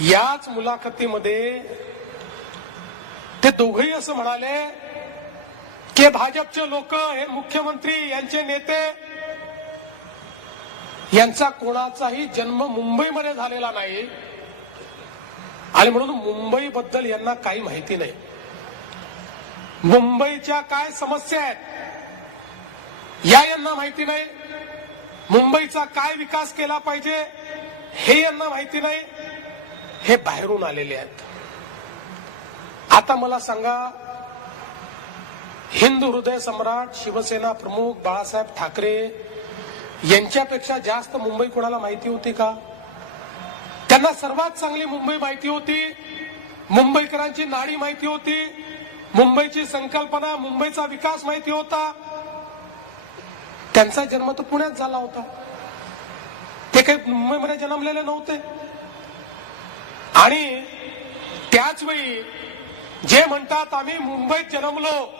याच मुलाखतीमध्ये ते दोघेही असं म्हणाले की भाजपचे लोक हे मुख्यमंत्री यांचे नेते यांचा कोणाचाही जन्म मुंबईमध्ये झालेला नाही आणि म्हणून मुंबईबद्दल यांना काही माहिती नाही. मुंबईच्या काय समस्या आहेत यांना माहिती नाही. मुंबईचा काय विकास केला पाहिजे हे यांना माहिती नाही. हे बाहेरून आलेले आहेत. आता मला सांगा, हिंदू हृदय सम्राट शिवसेना प्रमुख बाळासाहेब ठाकरे यांच्यापेक्षा जास्त मुंबई कोणाला माहिती होती का? त्यांना सर्वात चांगली मुंबई माहिती होती. मुंबईकरांची नाडी माहिती होती. मुंबईची संकल्पना, मुंबईचा विकास माहिती होता. त्यांचा जन्म तर पुण्यात झाला होता. ते काही मुंबईमध्ये जन्मलेले नव्हते. आणि त्याच वेळी जे म्हणतात आम्ही मुंबईत जन्मलो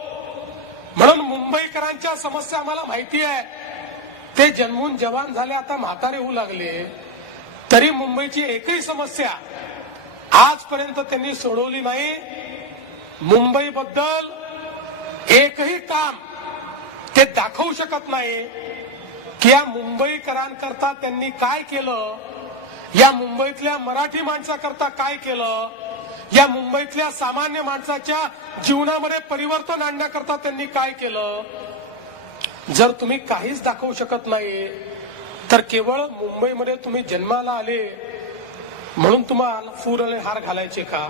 म्हणून मुंबईकरांच्या समस्या आम्हाला माहिती आहे, ते जन्मून जवान झाले, आता म्हातारे होऊ लागले, तरी मुंबईची एकही समस्या आजपर्यंत त्यांनी सोडवली नाही. मुंबईबद्दल एकही काम ते दाखवू शकत नाही की या मुंबईकरांकरता त्यांनी काय केलं, या मुंबईतल्या मराठी माणसाकरता काय केलं, या मुंबईतल्या सामान्य माणसाच्या जीवनामध्ये परिवर्तन आणण्याकरता त्यांनी काय केलं. जर तुम्ही काहीच दाखवू शकत नाही तर केवळ मुंबईमध्ये तुम्ही जन्माला आले म्हणून तुम्हाला फूल आणि हार घालायचे का?